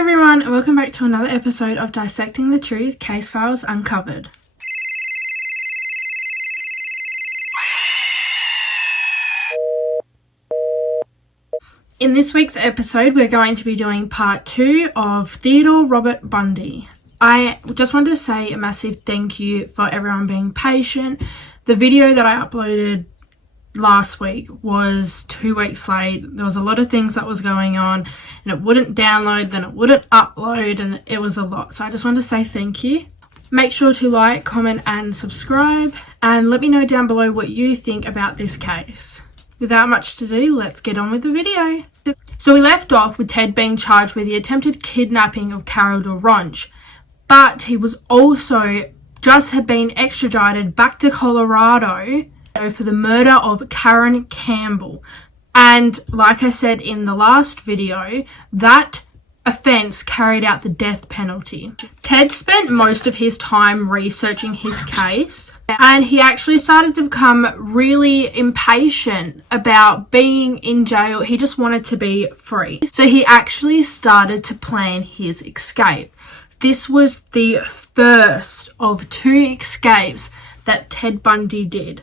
everyone, and welcome back to another episode of Dissecting the Truth, Case Files Uncovered. In this week's episode, we're going to be doing part 2 of Theodore Robert Bundy. I just want to say a massive thank you for everyone being patient. The video that I uploaded last week was 2 weeks late. There was a lot of things that was going on and it wouldn't download, then it wouldn't upload, and it was a lot. So I just want to say thank you. Make sure to like, comment and subscribe, and let me know down below what you think about this case. Without much to do, let's get on with the video. So we left off with Ted being charged with the attempted kidnapping of Carol DeRonch, but he was also just had been extradited back to Colorado for the murder of Karen Campbell. And like I said in the last video, that offence carried out the death penalty. Ted spent most of his time researching his case, and he actually started to become really impatient about being in jail. He just wanted to be free. So he actually started to plan his escape. This was the first of 2 escapes that Ted Bundy did.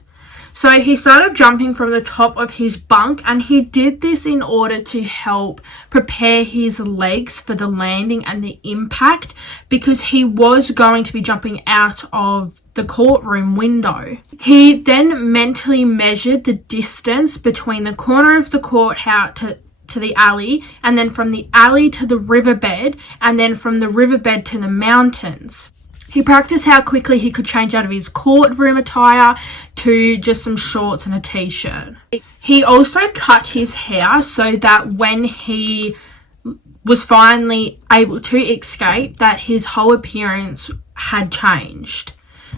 So he started jumping from the top of his bunk, and he did this in order to help prepare his legs for the landing and the impact, because he was going to be jumping out of the courtroom window. He then mentally measured the distance between the corner of the courthouse to the alley, and then from the alley to the riverbed, and then from the riverbed to the mountains. He practiced how quickly he could change out of his courtroom attire to just some shorts and a t-shirt. He also cut his hair so that when he was finally able to escape, that his whole appearance had changed.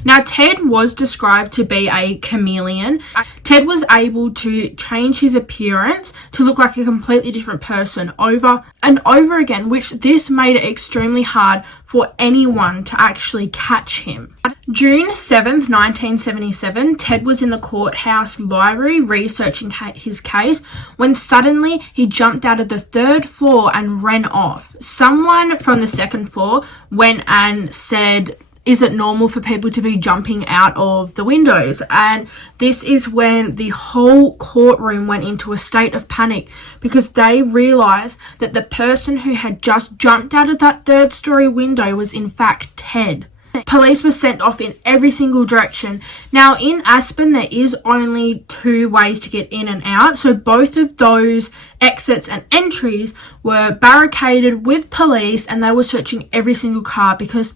Now, Ted was described to be a chameleon. Ted was able to change his appearance to look like a completely different person over and over again, which this made it extremely hard for anyone to actually catch him. June 7th, 1977, Ted was in the courthouse library researching his case when suddenly he jumped out of the 3rd floor and ran off. Someone from the 2nd floor went and said, "Is it normal for people to be jumping out of the windows?" And this is when the whole courtroom went into a state of panic, because they realized that the person who had just jumped out of that 3rd story window was in fact Ted. Police were sent off in every single direction. Now, in Aspen, there is only 2 ways to get in and out, so both of those exits and entries were barricaded with police, and they were searching every single car, because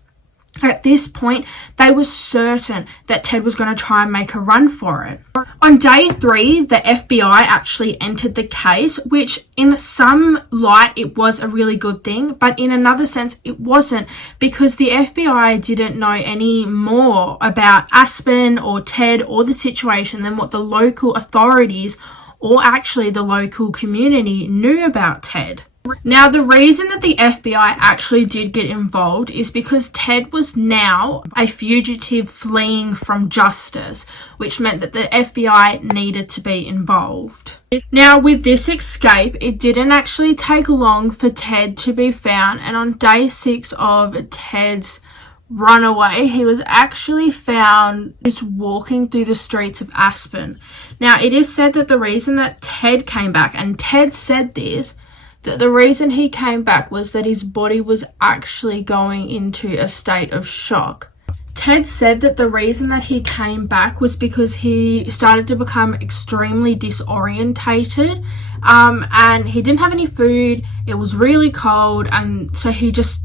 at this point, they were certain that Ted was going to try and make a run for it. On day 3, the FBI actually entered the case, which in some light it was a really good thing, but in another sense it wasn't, because the FBI didn't know any more about Aspen or Ted or the situation than what the local authorities, or actually the local community, knew about Ted. Now, the reason that the FBI actually did get involved is because Ted was now a fugitive fleeing from justice, which meant that the FBI needed to be involved. Now, with this escape, it didn't actually take long for Ted to be found, and on day 6 of Ted's runaway, he was actually found just walking through the streets of Aspen. Now, it is said that the reason that Ted came back, and Ted said this, that the reason he came back was that his body was actually going into a state of shock. Ted said that the reason that he came back was because he started to become extremely disorientated, and he didn't have any food, it was really cold, and so he just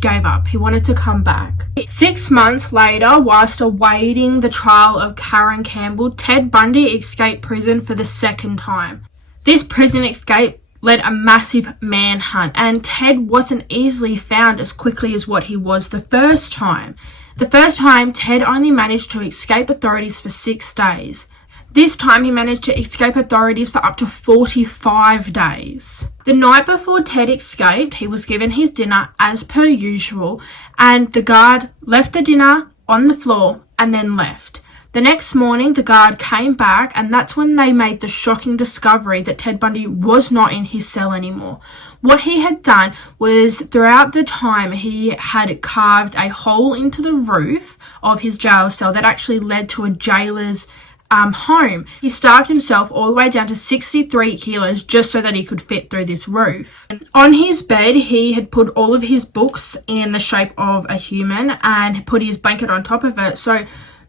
gave up. He wanted to come back. 6 months later, whilst awaiting the trial of Karen Campbell, Ted Bundy escaped prison for the 2nd time. This prison escape led a massive manhunt, and Ted wasn't easily found as quickly as what he was the first time. The first time, Ted only managed to escape authorities for 6 days. This time, he managed to escape authorities for up to 45 days. The night before Ted escaped, he was given his dinner as per usual, and the guard left the dinner on the floor and then left. The next morning, the guard came back, and that's when they made the shocking discovery that Ted Bundy was not in his cell anymore. What he had done was, throughout the time, he had carved a hole into the roof of his jail cell that actually led to a jailer's home. He starved himself all the way down to 63 kilos just so that he could fit through this roof. On his bed, he had put all of his books in the shape of a human and put his blanket on top of it. So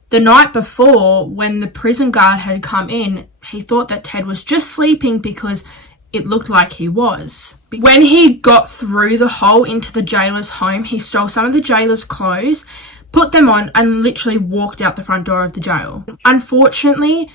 the night before, when the prison guard had come in, he thought that Ted was just sleeping because it looked like he was. When he got through the hole into the jailer's home, he stole some of the jailer's clothes, put them on, and literally walked out the front door of the jail. Unfortunately,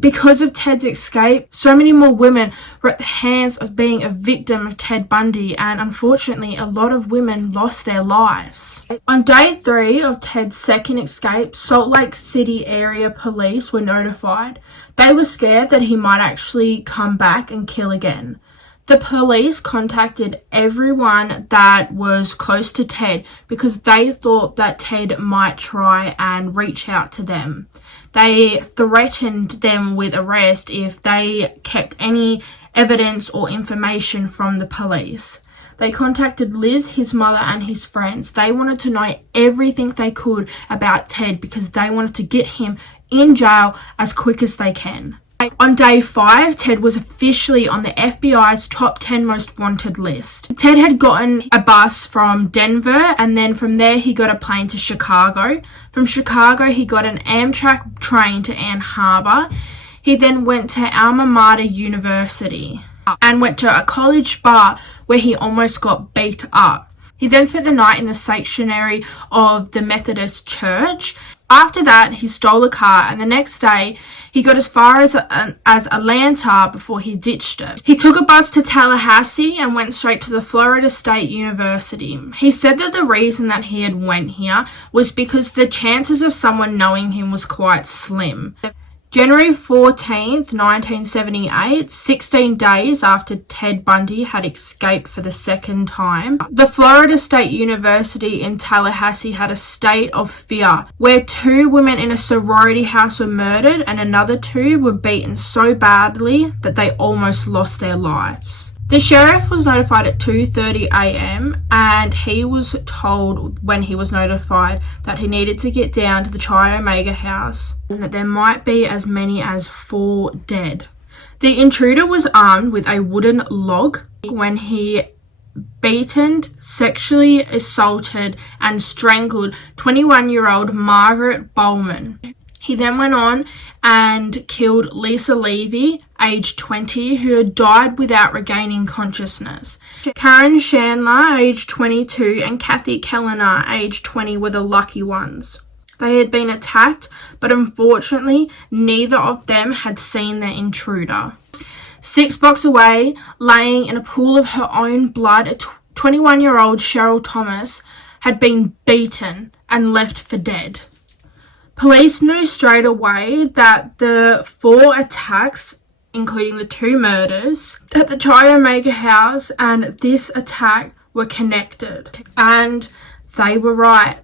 because of Ted's escape, so many more women were at the hands of being a victim of Ted Bundy, and unfortunately, a lot of women lost their lives. On day 3 of Ted's second escape, Salt Lake City area police were notified. They were scared that he might actually come back and kill again. The police contacted everyone that was close to Ted because they thought that Ted might try and reach out to them. They threatened them with arrest if they kept any evidence or information from the police. They contacted Liz, his mother, and his friends. They wanted to know everything they could about Ted because they wanted to get him in jail as quick as they can. On day 5, Ted was officially on the FBI's top 10 most wanted list. Ted had gotten a bus from Denver, and then from there he got a plane to Chicago. From Chicago, he got an Amtrak train to Ann Arbor. He then went to Alma Mater University and went to a college bar where he almost got beat up. He then spent the night in the sanctuary of the Methodist Church. After that, he stole a car, and the next day, he got as far as Atlanta before he ditched it. He took a bus to Tallahassee and went straight to the Florida State University. He said that the reason that he had went here was because the chances of someone knowing him was quite slim. January 14th, 1978, 16 days after Ted Bundy had escaped for the second time, the Florida State University in Tallahassee had a state of fear where 2 women in a sorority house were murdered and another 2 were beaten so badly that they almost lost their lives. The sheriff was notified at 2:30 a.m. and he was told when he was notified that he needed to get down to the Chi Omega house and that there might be as many as 4 dead. The intruder was armed with a wooden log when he beaten, sexually assaulted and strangled 21-year-old Margaret Bowman. He then went on and killed Lisa Levy, aged 20, who had died without regaining consciousness. Karen Chandler, aged 22, and Kathy Kellner, aged 20, were the lucky ones. They had been attacked, but unfortunately, neither of them had seen their intruder. 6 blocks away, laying in a pool of her own blood, a 21-year-old Cheryl Thomas had been beaten and left for dead. Police knew straight away that the 4 attacks, including the 2 murders at the Chi Omega house and this attack, were connected. And they were right.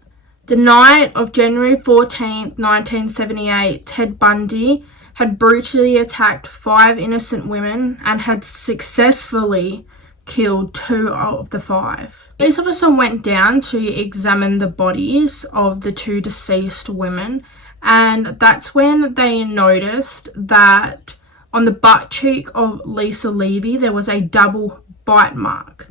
The night of January 14th, 1978, Ted Bundy had brutally attacked 5 innocent women and had successfully killed 2 of the 5. Police officer went down to examine the bodies of the 2 deceased women, and that's when they noticed that on the butt cheek of Lisa Levy there was a double bite mark.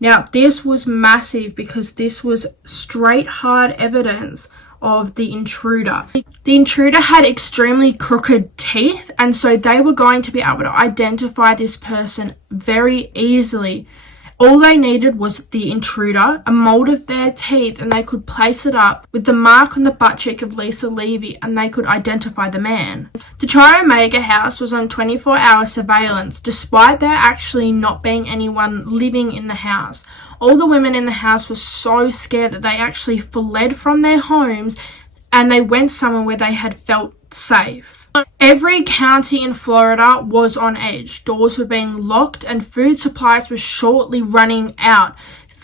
Now, this was massive because this was straight hard evidence of the intruder. The intruder had extremely crooked teeth, and so they were going to be able to identify this person very easily. All they needed was the intruder, a mold of their teeth, and they could place it up with the mark on the butt cheek of Lisa Levy, and they could identify the man. The Chi Omega house was on 24-hour surveillance, despite there actually not being anyone living in the house. All the women in the house were so scared that they actually fled from their homes and they went somewhere where they had felt safe. Every county in Florida was on edge. Doors were being locked and food supplies were shortly running out.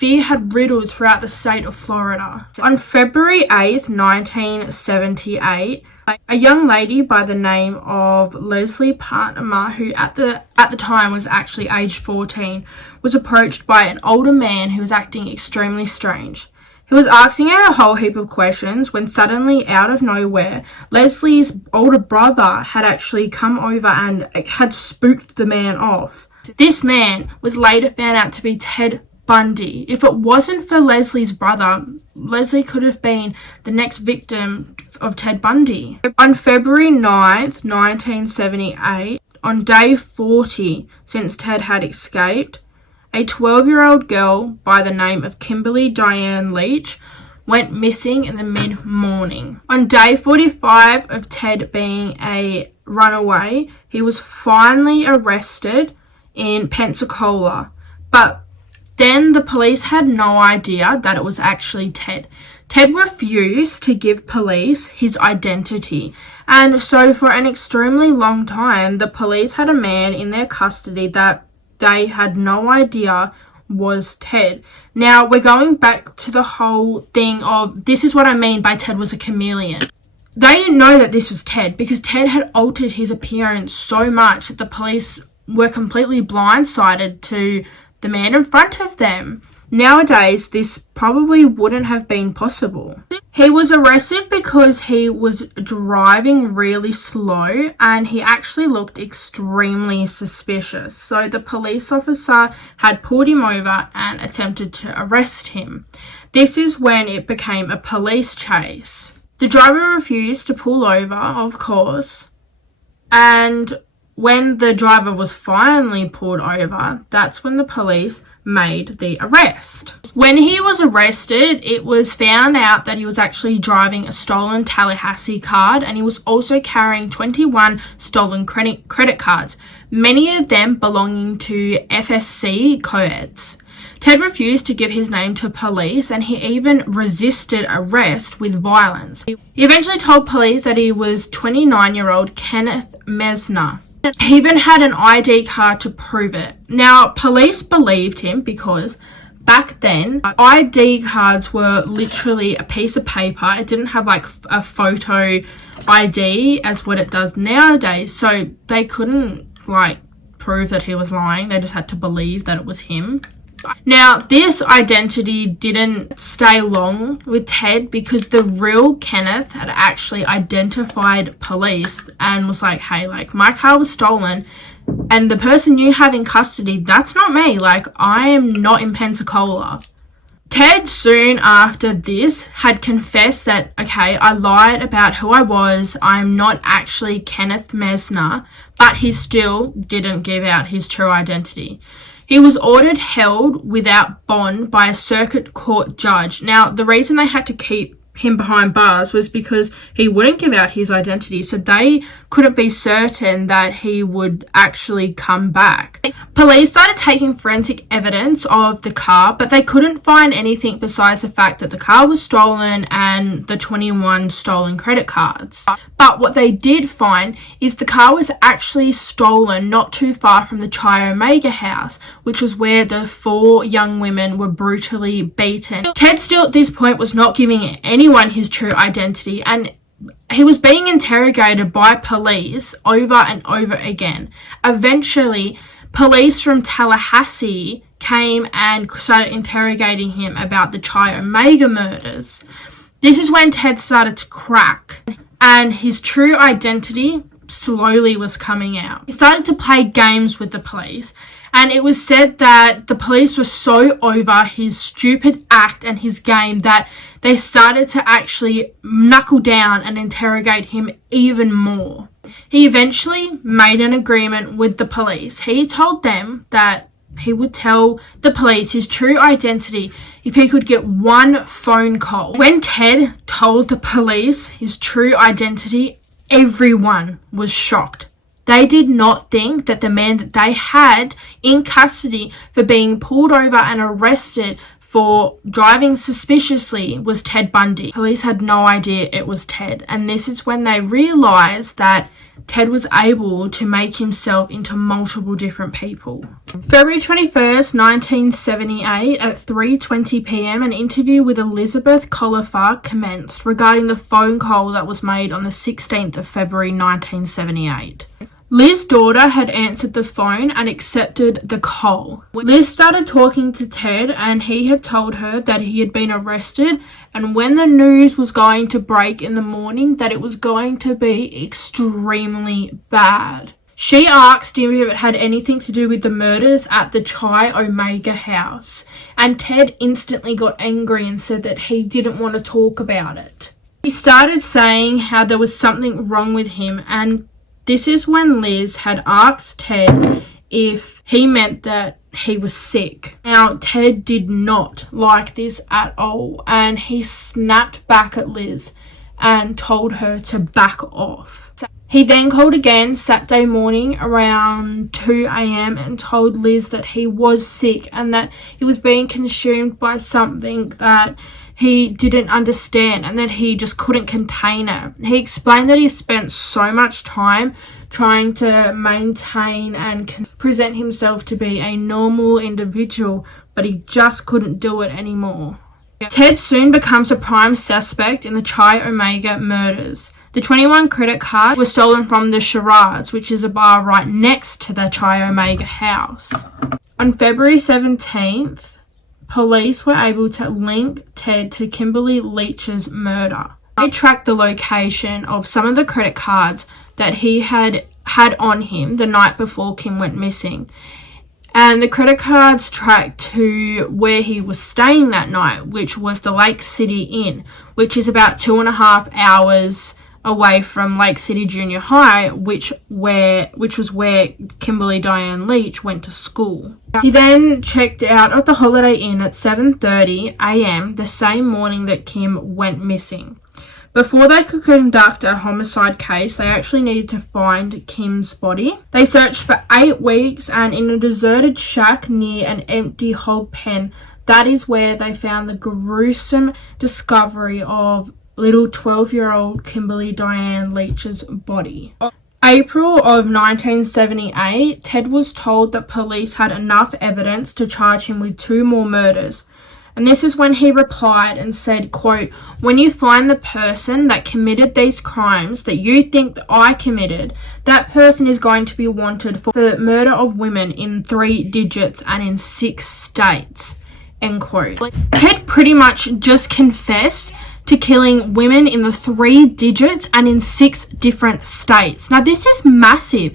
fear had riddled throughout the state of Florida. On February 8th, 1978, a young lady by the name of Leslie Partner, who at the time was actually aged 14, was approached by an older man who was acting extremely strange. He was asking her a whole heap of questions when suddenly, out of nowhere, Leslie's older brother had actually come over and had spooked the man off. This man was later found out to be Ted Bundy. If it wasn't for Leslie's brother, Leslie could have been the next victim of Ted Bundy. On February 9th, 1978, on day 40 since Ted had escaped, a 12-year-old girl by the name of Kimberly Diane Leach went missing in the mid-morning. On day 45 of Ted being a runaway, he was finally arrested in Pensacola, but then the police had no idea that it was actually Ted. Ted refused to give police his identity, and so for an extremely long time, the police had a man in their custody that they had no idea was Ted. Now, we're going back to the whole thing of, this is what I mean by Ted was a chameleon. They didn't know that this was Ted because Ted had altered his appearance so much that the police were completely blindsided to the man in front of them. Nowadays, this probably wouldn't have been possible. He was arrested because he was driving really slow and he actually looked extremely suspicious. So the police officer had pulled him over and attempted to arrest him. This is when it became a police chase. The driver refused to pull over, of course, and when the driver was finally pulled over, that's when the police made the arrest. When he was arrested, it was found out that he was actually driving a stolen Tallahassee card, and he was also carrying 21 stolen credit cards, many of them belonging to FSC co-eds. Ted refused to give his name to police, and he even resisted arrest with violence. He eventually told police that he was 29-year-old Kenneth Mesner. He even had an ID card to prove it. Now, police believed him because back then, ID cards were literally a piece of paper. It didn't have like a photo ID as what it does nowadays. So they couldn't like prove that he was lying. They just had to believe that it was him. Now, this identity didn't stay long with Ted because the real Kenneth had actually identified police and was like, hey, like, my car was stolen and the person you have in custody, that's not me. Like, I am not in Pensacola. Ted soon after this had confessed that, okay, I lied about who I was. I'm not actually Kenneth Mesner, but he still didn't give out his true identity. He was ordered held without bond by a circuit court judge. Now, the reason they had to keep him behind bars was because he wouldn't give out his identity, so they couldn't be certain that he would actually come back. Police started taking forensic evidence of the car, but they couldn't find anything besides the fact that the car was stolen and the 21 stolen credit cards. But what they did find is the car was actually stolen not too far from the Chi Omega house, which was where the 4 young women were brutally beaten. Ted still at this point was not giving anyone his true identity, and he was being interrogated by police over and over again. Eventually, police from Tallahassee came and started interrogating him about the Chi Omega murders. This is when Ted started to crack, and his true identity slowly was coming out. He started to play games with the police, and it was said that the police were so over his stupid act and his game that they started to actually knuckle down and interrogate him even more. He eventually made an agreement with the police. He told them that he would tell the police his true identity if he could get one phone call. When Ted told the police his true identity, everyone was shocked. They did not think that the man that they had in custody for being pulled over and arrested for driving suspiciously was Ted Bundy. Police had no idea it was Ted, and this is when they realized that Ted was able to make himself into multiple different people. February 21st, 1978 at 3:20 p.m. an interview with Elizabeth Colifer commenced regarding the phone call that was made on the 16th of February 1978. Liz's daughter had answered the phone and accepted the call. Liz started talking to Ted and he had told her that he had been arrested, and when the news was going to break in the morning that it was going to be extremely bad. She asked him if it had anything to do with the murders at the Chi Omega house, and Ted instantly got angry and said that he didn't want to talk about it. He started saying how there was something wrong with him, and this is when Liz had asked Ted if he meant that he was sick. Now, Ted did not like this at all, and he snapped back at Liz and told her to back off. He then called again Saturday morning around 2 a.m. and told Liz that he was sick and that he was being consumed by something that he didn't understand and that he just couldn't contain it. He explained that he spent so much time trying to maintain and present himself to be a normal individual, but he just couldn't do it anymore. Ted soon becomes a prime suspect in the Chi Omega murders. The 21 credit card was stolen from the Charades, which is a bar right next to the Chi Omega house. On February 17th, police were able to link Ted to Kimberly Leach's murder. They tracked the location of some of the credit cards that he had on him the night before Kim went missing. And the credit cards tracked to where he was staying that night, which was the Lake City Inn, which is about 2.5 hours away from Lake City Junior High, which was where Kimberly Diane Leach went to school. He then checked out at the Holiday Inn at 7:30 a.m. the same morning that Kim went missing. Before they could conduct a homicide case, they actually needed to find Kim's body. They searched for 8 weeks, and in a deserted shack near an empty hog pen, that is where they found the gruesome discovery of little 12-year-old Kimberly Diane Leach's body. April of 1978, Ted was told that police had enough evidence to charge him with 2 more murders. And this is when he replied and said, quote, "When you find the person that committed these crimes that you think that I committed, that person is going to be wanted for the murder of women in 3 digits and in 6 states." End quote. Ted pretty much just confessed to killing women in the 3 digits and in 6 different states. Now, this is massive.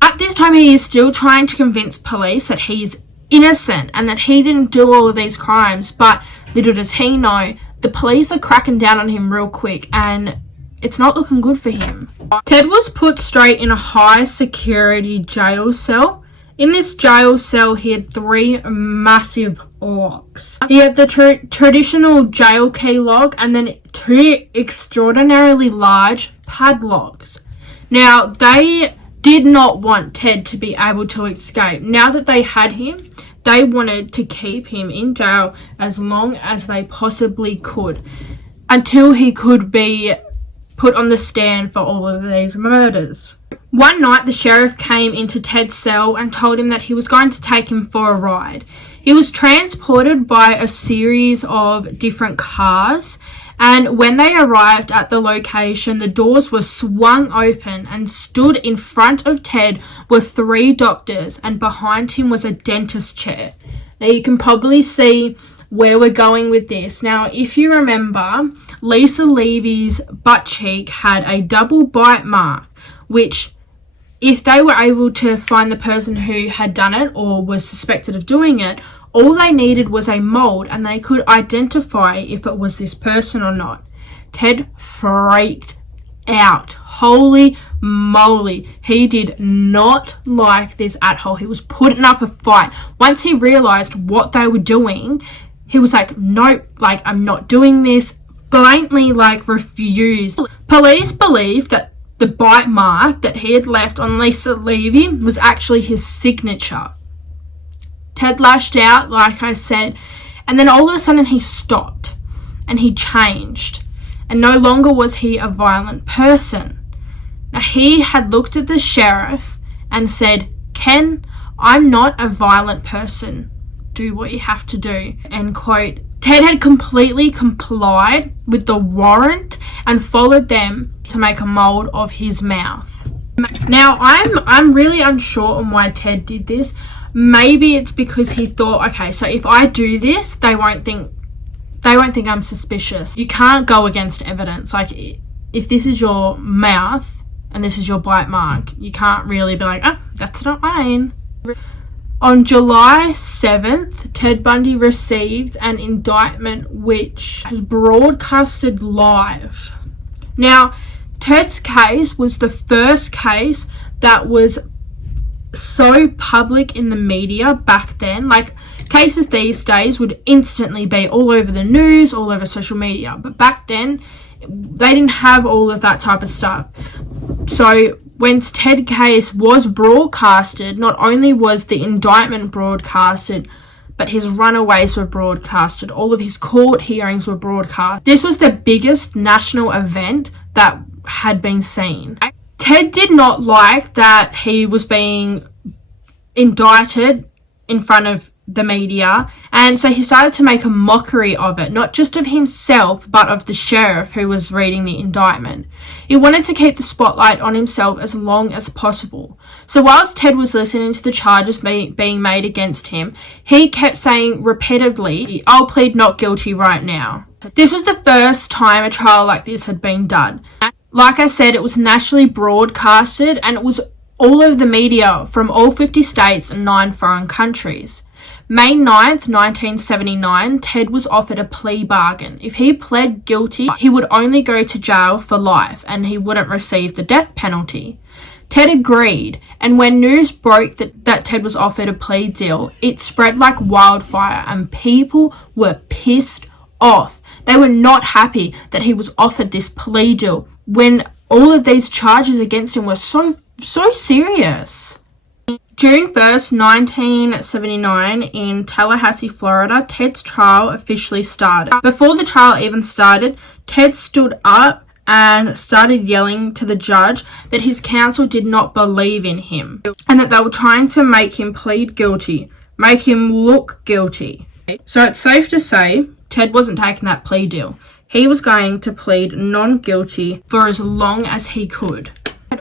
At this time, he is still trying to convince police that he's innocent and that he didn't do all of these crimes, but little does he know, the police are cracking down on him real quick and it's not looking good for him. Ted was put straight in a high security jail cell. In this jail cell, he had 3 massive locks. He had the traditional jail key lock and then 2 extraordinarily large padlocks. Now, they did not want Ted to be able to escape. Now that they had him, they wanted to keep him in jail as long as they possibly could until he could be put on the stand for all of these murders. One night, the sheriff came into Ted's cell and told him that he was going to take him for a ride. He was transported by a series of different cars, and when they arrived at the location, the doors were swung open and stood in front of Ted were 3 doctors, and behind him was a dentist chair. Now, you can probably see where we're going with this. Now, if you remember, Lisa Levy's butt cheek had a double bite mark, which, if they were able to find the person who had done it or was suspected of doing it, all they needed was a mold and they could identify if it was this person or not. Ted freaked out. Holy moly. He did not like this at all. He was putting up a fight. Once he realized what they were doing, he was like, nope, like, I'm not doing this. Blatantly, like, refused. Police believed that the bite mark that he had left on Lisa Levy was actually his signature. Ted lashed out, like I said, and then all of a sudden he stopped and he changed, and no longer was he a violent person. Now, he had looked at the sheriff and said, "Ken, I'm not a violent person. Do what you have to do," end quote. Ted had completely complied with the warrant and followed them to make a mold of his mouth. Now, I'm really unsure on why Ted did this. Maybe it's because he thought, okay, so if I do this, they won't think I'm suspicious. You can't go against evidence. Like, if this is your mouth and this is your bite mark, you can't really be like, oh, that's not mine. On July 7th, Ted Bundy received an indictment which was broadcasted live. Now, Ted's case was the first case that was so public in the media back then. Like, cases these days would instantly be all over the news, all over social media. But back then, they didn't have all of that type of stuff. So when Ted's case was broadcasted, not only was the indictment broadcasted, but his runaways were broadcasted. All of his court hearings were broadcast. This was the biggest national event that had been seen. Ted did not like that he was being indicted in front of the media, and so he started to make a mockery of it, not just of himself but of the sheriff who was reading the indictment. He wanted to keep the spotlight on himself as long as possible. So whilst Ted was listening to the charges being made against him, he kept saying repeatedly, "I'll plead not guilty right now." This was the first time a trial like this had been done. Like I said, it was nationally broadcasted, and it was all over the media from all 50 states and 9 foreign countries. May 9th, 1979, Ted was offered a plea bargain. If he pled guilty, he would only go to jail for life and he wouldn't receive the death penalty. Ted agreed, and when news broke that Ted was offered a plea deal, it spread like wildfire and people were pissed off. They were not happy that he was offered this plea deal when all of these charges against him were so serious. June 1st, 1979, in Tallahassee, Florida, Ted's trial officially started. Before the trial even started, Ted stood up and started yelling to the judge that his counsel did not believe in him and that they were trying to make him plead guilty, make him look guilty. So it's safe to say Ted wasn't taking that plea deal. He was going to plead non-guilty for as long as he could.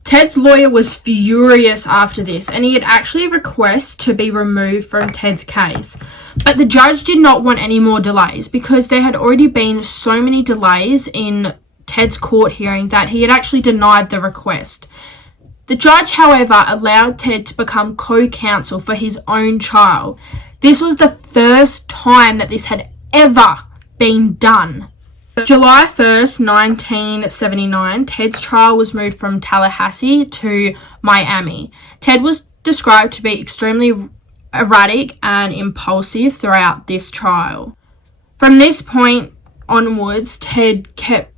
Ted's lawyer was furious after this, and he had actually requested to be removed from Ted's case. But the judge did not want any more delays because there had already been so many delays in Ted's court hearing that he had actually denied the request. The judge, however, allowed Ted to become co-counsel for his own trial. This was the first time that this had ever been done. July 1st, 1979, Ted's trial was moved from Tallahassee to Miami. Ted was described to be extremely erratic and impulsive throughout this trial. From this point onwards, Ted kept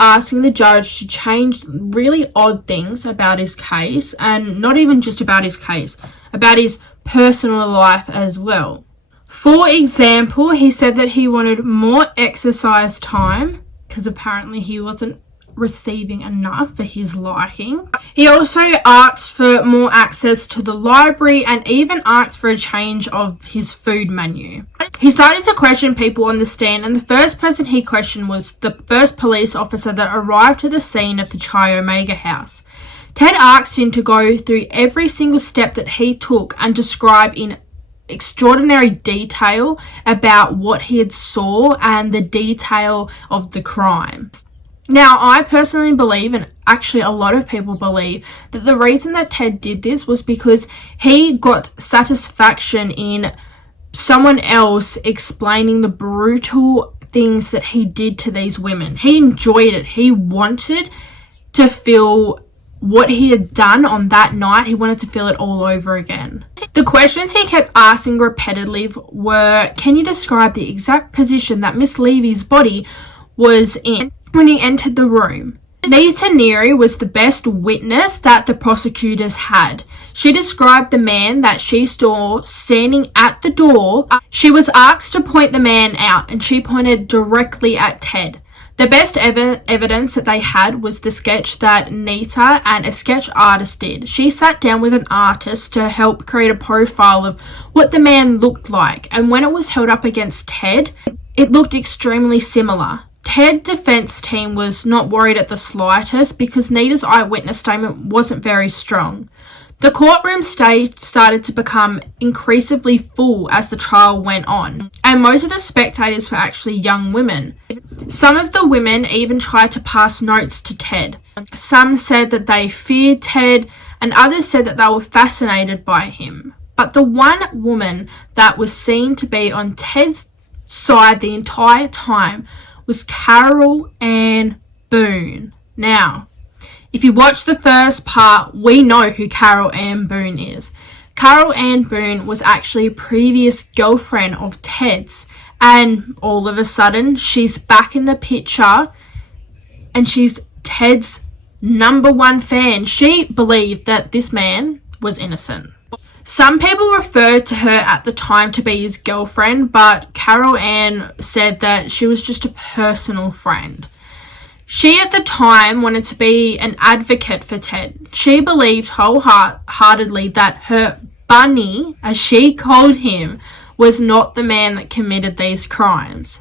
asking the judge to change really odd things about his case, and not even just about his case, about his personal life as well. For example, he said that he wanted more exercise time because apparently he wasn't receiving enough for his liking. He also asked for more access to the library and even asked for a change of his food menu. He started to question people on the stand, and the first person he questioned was the first police officer that arrived to the scene of the Chi Omega house. Ted asked him to go through every single step that he took and describe in extraordinary detail about what he had saw and the detail of the crime. Now, I personally believe, and actually a lot of people believe, that the reason that Ted did this was because he got satisfaction in someone else explaining the brutal things that he did to these women. He enjoyed it. He wanted to feel what he had done on that night. He wanted to feel it all over again. The questions he kept asking repeatedly were, can you describe the exact position that Miss Levy's body was in when he entered the room? Nita was the best witness that the prosecutors had. She described the man that she saw standing at the door. She was asked to point the man out, and she pointed directly at Ted. The best evidence that they had was the sketch that Nita and a sketch artist did. She sat down with an artist to help create a profile of what the man looked like, and when it was held up against Ted, it looked extremely similar. Ted's defense team was not worried at the slightest because Nita's eyewitness statement wasn't very strong. The courtroom started to become increasingly full as the trial went on, and most of the spectators were actually young women. Some of the women even tried to pass notes to Ted. Some said that they feared Ted, and others said that they were fascinated by him. But the one woman that was seen to be on Ted's side the entire time was Carol Ann Boone. Now, if you watch the first part, we know who Carol Ann Boone is. Carol Ann Boone was actually a previous girlfriend of Ted's, and all of a sudden she's back in the picture and she's Ted's #1 fan. She believed that this man was innocent. Some people referred to her at the time to be his girlfriend, but Carol Ann said that she was just a personal friend. She at the time wanted to be an advocate for Ted. She believed wholeheartedly that her bunny, as she called him, was not the man that committed these crimes.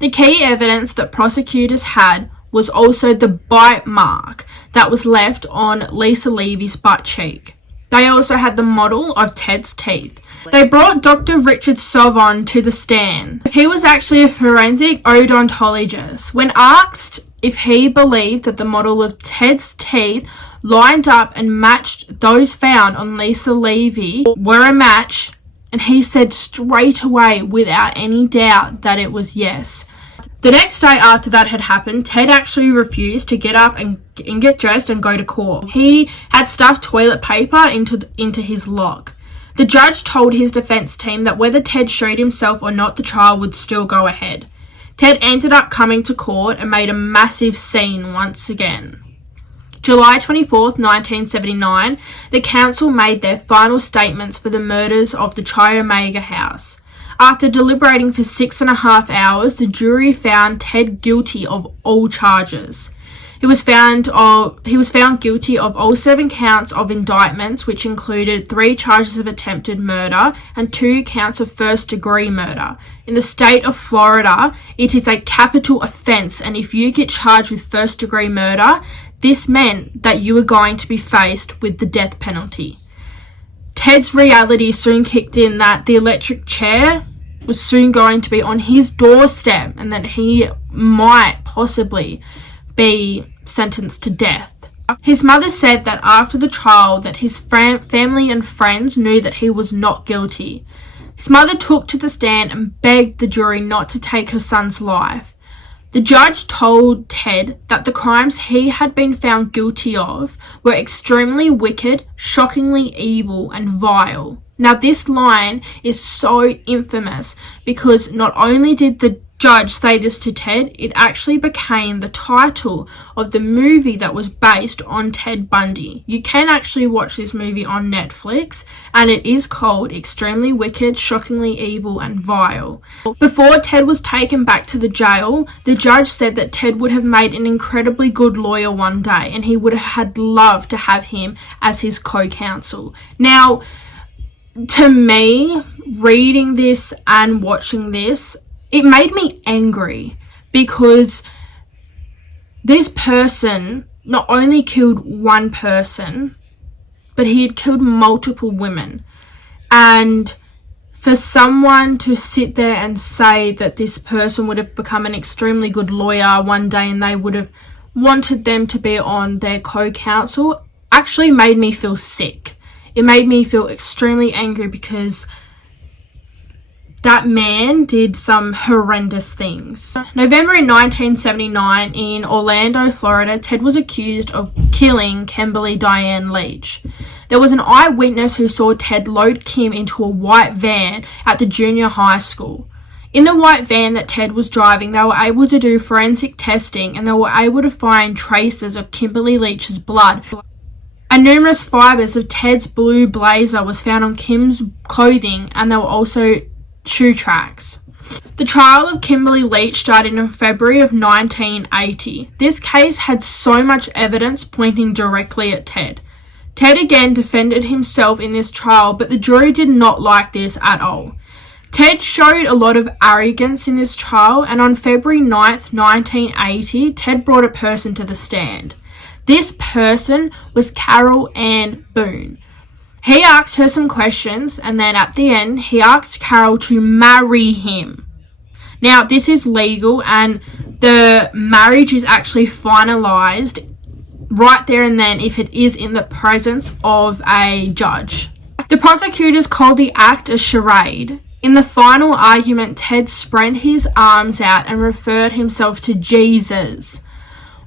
The key evidence that prosecutors had was also the bite mark that was left on Lisa Levy's butt cheek. They also had the model of Ted's teeth. They brought Dr. Richard Sauvon to the stand. He was actually a forensic odontologist. When asked if he believed that the model of Ted's teeth lined up and matched those found on Lisa Levy were a match, and he said straight away without any doubt that it was yes. The next day after that had happened, Ted actually refused to get up and get dressed and go to court. He had stuffed toilet paper into his lock. The judge told his defense team that whether Ted showed himself or not, the trial would still go ahead. Ted ended up coming to court and made a massive scene once again. July 24th, 1979, the council made their final statements for the murders of the Chi Omega house. After deliberating for 6.5 hours, the jury found Ted guilty of all charges. He was found guilty of all 7 counts of indictments, which included 3 charges of attempted murder and 2 counts of first-degree murder. In the state of Florida, it is a capital offense, and if you get charged with first-degree murder, this meant that you were going to be faced with the death penalty. Ted's reality soon kicked in that the electric chair was soon going to be on his doorstep and that he might possibly be sentenced to death. His mother said that after the trial that his family and friends knew that he was not guilty. His mother took to the stand and begged the jury not to take her son's life. The judge told Ted that the crimes he had been found guilty of were extremely wicked, shockingly evil, and vile. Now, this line is so infamous because not only did the judge say this to Ted, it actually became the title of the movie that was based on Ted Bundy. You can actually watch this movie on Netflix, and it is called Extremely Wicked, Shockingly Evil, and Vile. Before Ted was taken back to the jail, the judge said that Ted would have made an incredibly good lawyer one day, and he would have had loved to have him as his co-counsel. Now, to me, reading this and watching this, it made me angry because this person not only killed one person, but he had killed multiple women. And for someone to sit there and say that this person would have become an extremely good lawyer one day and they would have wanted them to be on their co-counsel actually made me feel sick. It made me feel extremely angry because that man did some horrendous things. November in 1979 in Orlando, Florida, Ted was accused of killing Kimberly Diane Leach. There was an eyewitness who saw Ted load Kim into a white van at the junior high school. In the white van that Ted was driving, they were able to do forensic testing and they were able to find traces of Kimberly Leach's blood. And numerous fibers of Ted's blue blazer was found on Kim's clothing, and there were also shoe tracks. The trial of Kimberly Leach started in February of 1980. This case had so much evidence pointing directly at Ted. Ted again defended himself in this trial, but the jury did not like this at all. Ted showed a lot of arrogance in this trial, and on February 9th, 1980, Ted brought a person to the stand. This person was Carol Ann Boone. He asked her some questions, and then at the end, he asked Carol to marry him. Now, this is legal, and the marriage is actually finalised right there and then if it is in the presence of a judge. The prosecutors called the act a charade. In the final argument, Ted spread his arms out and referred himself to Jesus.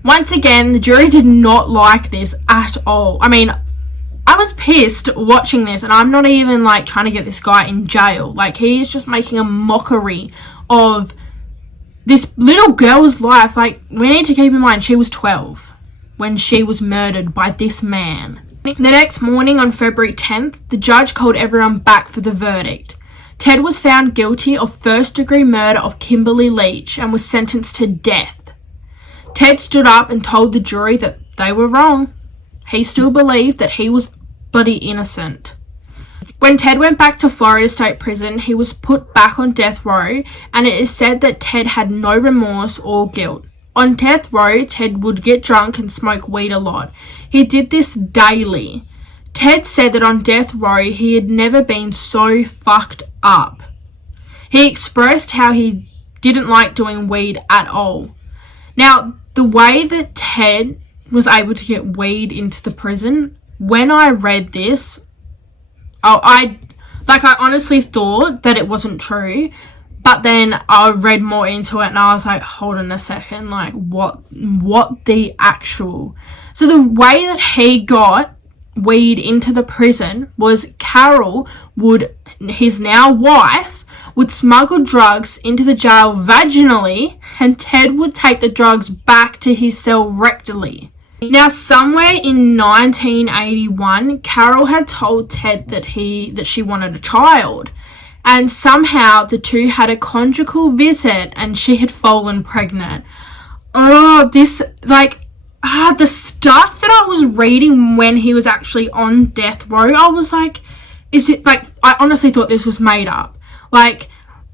Once again, the jury did not like this at all. I mean, I was pissed watching this, and I'm not even like trying to get this guy in jail. Like, he is just making a mockery of this little girl's life. Like, we need to keep in mind, she was 12 when she was murdered by this man. The next morning on February 10th, the judge called everyone back for the verdict. Ted was found guilty of first-degree murder of Kimberly Leach and was sentenced to death. Ted stood up and told the jury that they were wrong. He still believed that he was bloody innocent. When Ted went back to Florida State Prison, he was put back on death row, and it is said that Ted had no remorse or guilt. On death row, Ted would get drunk and smoke weed a lot. He did this daily. Ted said that on death row, he had never been so fucked up. He expressed how he didn't like doing weed at all. Now, the way that Ted was able to get weed into the prison, when I read this, I honestly thought that it wasn't true, but then I read more into it and I was like, hold on a second, like, what the actual... So the way that he got weed into the prison was Carol his now wife, would smuggle drugs into the jail vaginally, and Ted would take the drugs back to his cell rectally. Now, somewhere in 1981, Carol had told Ted that she wanted a child, and somehow the two had a conjugal visit and she had fallen pregnant. Oh, the stuff that I was reading when he was actually on death row, I was like, I honestly thought this was made up. Like,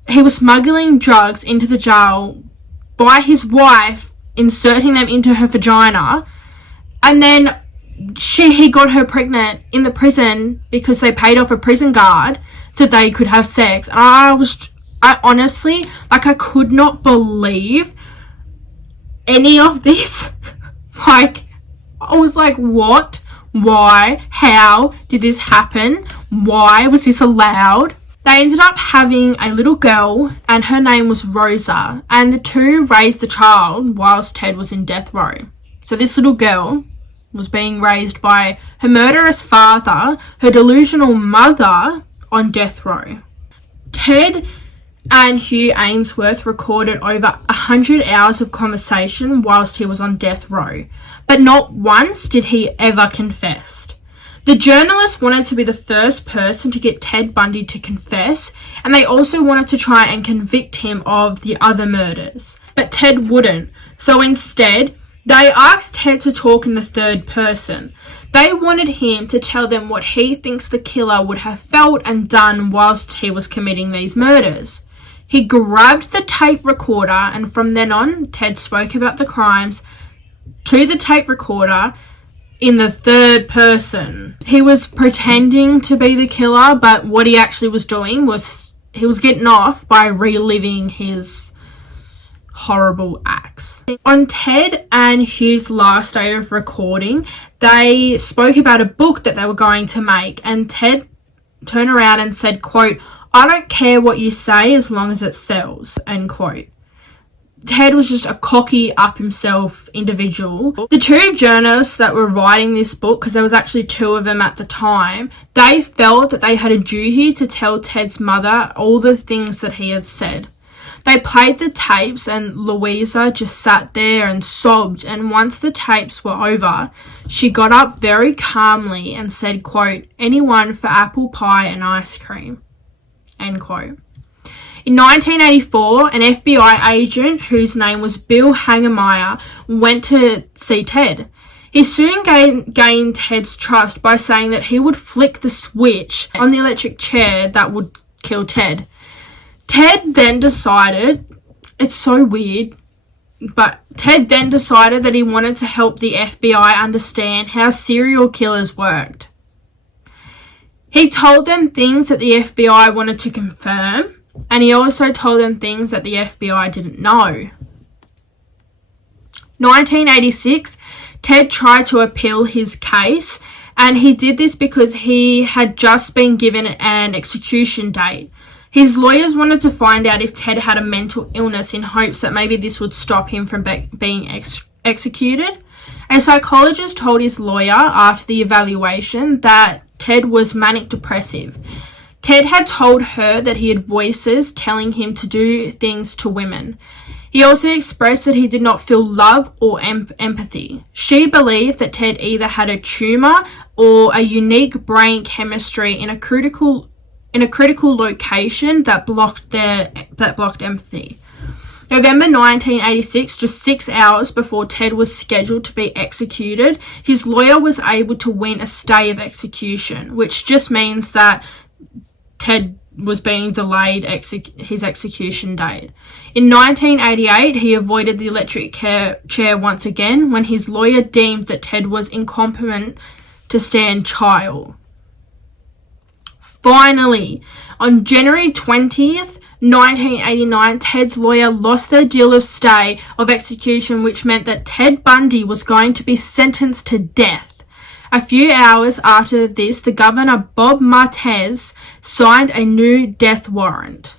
he was smuggling drugs into the jail by his wife, inserting them into her vagina, and then he got her pregnant in the prison because they paid off a prison guard so they could have sex. And I honestly, I could not believe any of this. I was like, what? Why? How did this happen? Why was this allowed? They ended up having a little girl, and her name was Rosa, and the two raised the child whilst Ted was in death row. So this little girl was being raised by her murderous father, her delusional mother, on death row. Ted and Hugh Ainsworth recorded over 100 hours of conversation whilst he was on death row, but not once did he ever confess. The journalists wanted to be the first person to get Ted Bundy to confess, and they also wanted to try and convict him of the other murders. But Ted wouldn't, so instead, they asked Ted to talk in the third person. They wanted him to tell them what he thinks the killer would have felt and done whilst he was committing these murders. He grabbed the tape recorder, and from then on, Ted spoke about the crimes to the tape recorder in the third person. He was pretending to be the killer, but what he actually was doing was he was getting off by reliving his horrible acts. On Ted and Hugh's last day of recording, they spoke about a book that they were going to make, and Ted turned around and said, quote, "I don't care what you say as long as it sells," end quote. Ted was just a cocky up himself individual. The two journalists that were writing this book, because there was actually two of them at the time, they felt that they had a duty to tell Ted's mother all the things that he had said. They played the tapes, and Louisa just sat there and sobbed, and once the tapes were over, she got up very calmly and said, quote, "Anyone for apple pie and ice cream," end quote. In 1984, an FBI agent whose name was Bill Hangemeyer went to see Ted. He soon gained Ted's trust by saying that he would flick the switch on the electric chair that would kill Ted. Ted then decided, it's so weird, but Ted then decided that he wanted to help the FBI understand how serial killers worked. He told them things that the FBI wanted to confirm, and he also told them things that the FBI didn't know. 1986, Ted tried to appeal his case, and he did this because he had just been given an execution date. His lawyers wanted to find out if Ted had a mental illness in hopes that maybe this would stop him from being executed. A psychologist told his lawyer after the evaluation that Ted was manic depressive. Ted had told her that he had voices telling him to do things to women. He also expressed that he did not feel love or empathy. She believed that Ted either had a tumor or a unique brain chemistry in a critical location that blocked empathy. November 1986, just 6 hours before Ted was scheduled to be executed, his lawyer was able to win a stay of execution, which just means that Ted was being delayed his execution date. In 1988, he avoided the electric chair once again when his lawyer deemed that Ted was incompetent to stand trial. Finally, on January 20th, 1989, Ted's lawyer lost their deal of stay of execution, which meant that Ted Bundy was going to be sentenced to death. A few hours after this, the governor, Bob Martez, signed a new death warrant.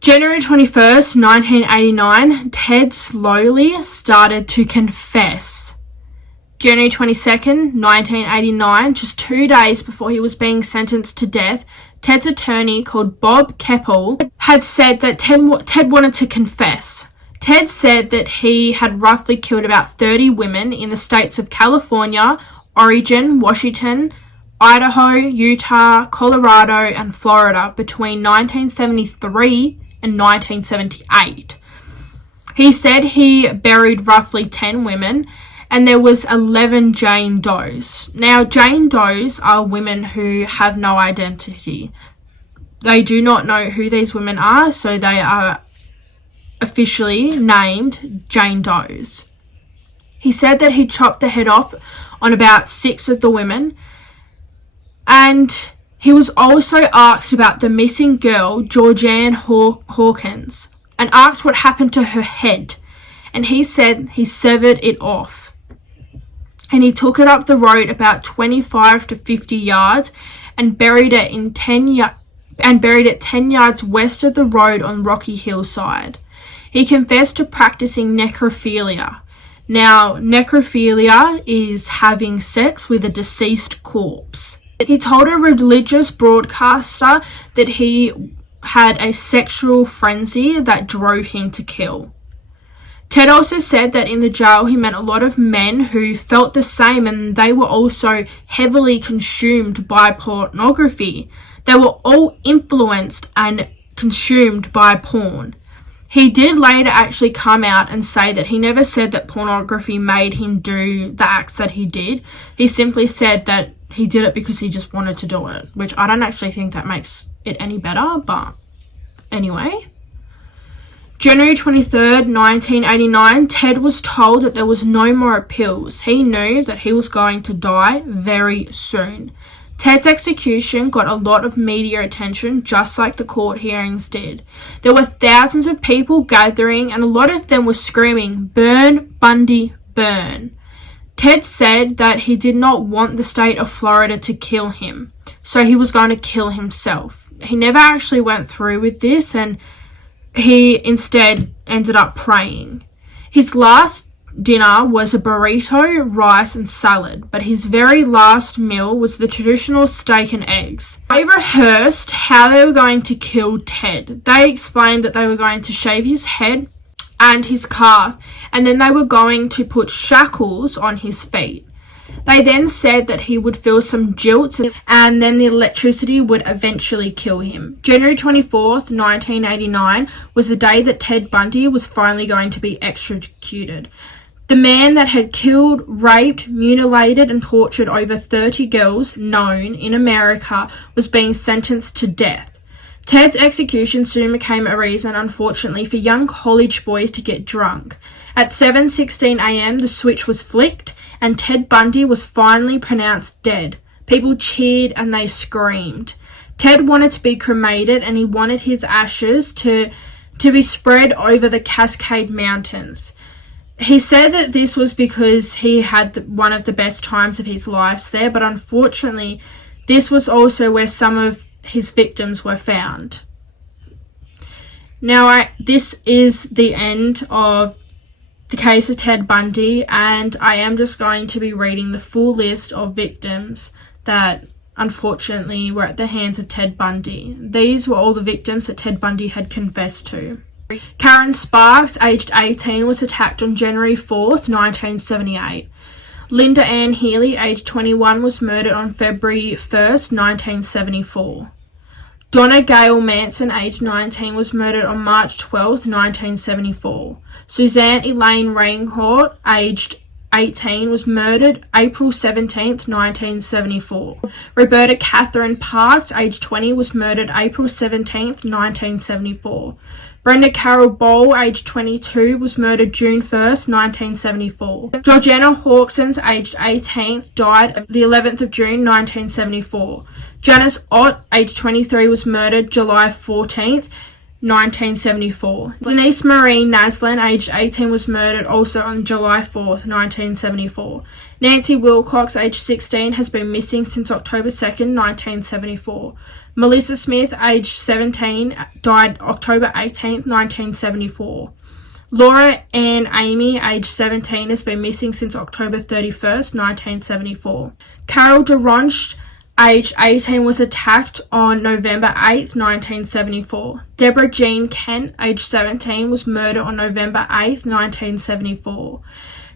January 21st, 1989, Ted slowly started to confess. January 22nd, 1989, just 2 days before he was being sentenced to death, Ted's attorney, called Bob Keppel, had said that Ted wanted to confess. Ted said that he had roughly killed about 30 women in the states of California, Oregon, Washington, Idaho, Utah, Colorado, and Florida between 1973 and 1978. He said he buried roughly 10 women, and there was 11 Jane Does. Now, Jane Does are women who have no identity. They do not know who these women are, so they are officially named Jane Does. He said that he chopped the head off on about 6 of the women, and he was also asked about the missing girl, Georgianne Hawkins, and asked what happened to her head, and he said he severed it off. And he took it up the road about 25 to 50 yards and buried it 10 yards west of the road on rocky hillside. He confessed to practicing necrophilia. Now, necrophilia is having sex with a deceased corpse. He told a religious broadcaster that he had a sexual frenzy that drove him to kill. Ted also said that in the jail he met a lot of men who felt the same, and they were also heavily consumed by pornography. They were all influenced and consumed by porn. He did later actually come out and say that he never said that pornography made him do the acts that he did. He simply said that he did it because he just wanted to do it, which I don't actually think that makes it any better, but anyway. January 23rd, 1989, Ted was told that there was no more appeals. He knew that he was going to die very soon. Ted's execution got a lot of media attention, just like the court hearings did. There were thousands of people gathering, and a lot of them were screaming, "Burn, Bundy, burn." Ted said that he did not want the state of Florida to kill him, so he was going to kill himself. He never actually went through with this, and he instead ended up praying. His last dinner was a burrito, rice, and salad, but his very last meal was the traditional steak and eggs. They rehearsed how they were going to kill Ted. They explained that they were going to shave his head and his calf, and then they were going to put shackles on his feet. They then said that he would feel some jolts and then the electricity would eventually kill him. January 24th, 1989 was the day that Ted Bundy was finally going to be executed. The man that had killed, raped, mutilated and tortured over 30 girls known in America was being sentenced to death. Ted's execution soon became a reason, unfortunately, for young college boys to get drunk. At 7:16 a.m, the switch was flicked and Ted Bundy was finally pronounced dead. People cheered and they screamed. Ted wanted to be cremated and he wanted his ashes to be spread over the Cascade Mountains. He said that this was because he had one of the best times of his life there, but unfortunately, this was also where some of his victims were found. Now, this is the end of the case of Ted Bundy, and I am just going to be reading the full list of victims that unfortunately were at the hands of Ted Bundy. These were all the victims that Ted Bundy had confessed to. Karen Sparks, aged 18, was attacked on January 4th, 1978. Linda Ann Healy, aged 21, was murdered on February 1st, 1974. Donna Gail Manson, aged 19, was murdered on March 12th, 1974. Suzanne Elaine Raincourt, aged 18, was murdered April 17th, 1974. Roberta Catherine Parks, aged 20, was murdered April 17th, 1974. Brenda Carol Bowl, aged 22, was murdered June 1st, 1974. Georgiana Hawkins, aged 18, died the 11th of June, 1974. Janice Ott, aged 23, was murdered July 14th, 1974. Denise Marie Naslin, aged 18, was murdered also on July 4th, 1974. Nancy Wilcox, aged 16, has been missing since October 2nd, 1974. Melissa Smith, aged 17, died October 18th, 1974. Laura Ann Amy, aged 17, has been missing since October 31st, 1974. Carol DeRonch, aged 18, was attacked on November 8th, 1974. Deborah Jean Kent, aged 17, was murdered on November 8th, 1974.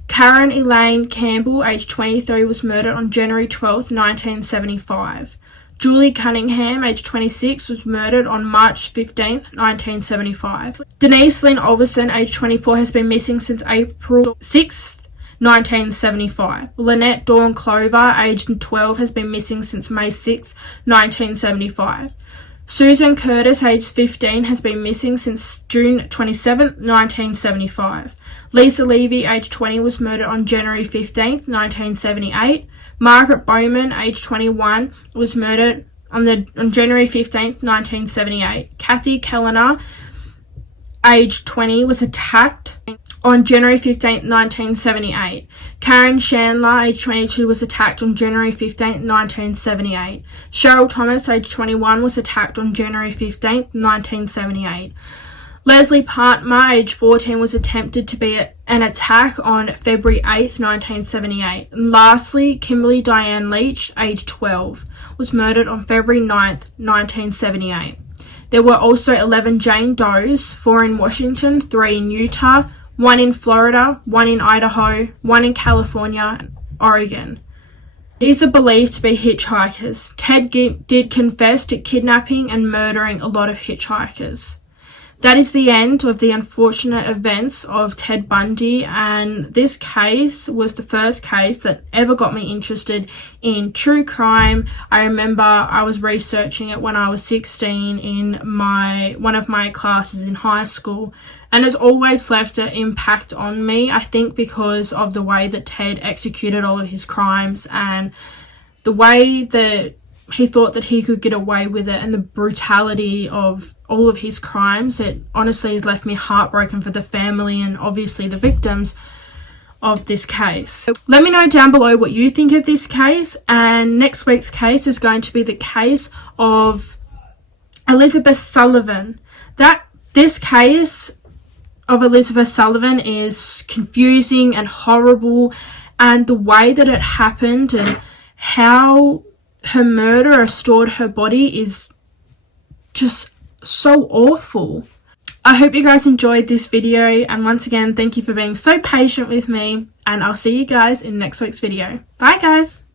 Karen Elaine Campbell, aged 23, was murdered on January 12th, 1975. Julie Cunningham, aged 26, was murdered on March 15th, 1975. Denise Lynn Alverson, aged 24, has been missing since April 6th, 1975. Lynette Dawn Clover, aged 12, has been missing since May 6th, 1975. Susan Curtis, aged 15, has been missing since June 27th, 1975. Lisa Levy, aged 20, was murdered on January 15th, 1978. Margaret Bowman, aged 21, was murdered on January 15th, 1978. Kathy Kellner, aged 20, was attacked on January 15th, 1978. Karen Chandler, aged 22, was attacked on January 15th, 1978. Cheryl Thomas, aged 21, was attacked on January 15th, 1978. Leslie Partmer, aged 14, was attempted to be an attack on February 8th, 1978. And lastly, Kimberly Diane Leach, aged 12, was murdered on February 9th, 1978. There were also 11 Jane Does, 4 in Washington, 3 in Utah, 1 in Florida, 1 in Idaho, 1 in California, and Oregon. These are believed to be hitchhikers. Ted did confess to kidnapping and murdering a lot of hitchhikers. That is the end of the unfortunate events of Ted Bundy, and this case was the first case that ever got me interested in true crime. I remember I was researching it when I was 16 in one of my classes in high school, and it's always left an impact on me, I think because of the way that Ted executed all of his crimes and the way that he thought that he could get away with it and the brutality of all of his crimes. It honestly has left me heartbroken for the family and obviously the victims of this case. Let me know down below what you think of this case, and next week's case is going to be the case of Elizabeth Sullivan. This case of Elizabeth Sullivan is confusing and horrible, and the way that it happened and how her murderer stored her body is just so awful. I hope you guys enjoyed this video, and once again, thank you for being so patient with me, and I'll see you guys in next week's video. Bye guys!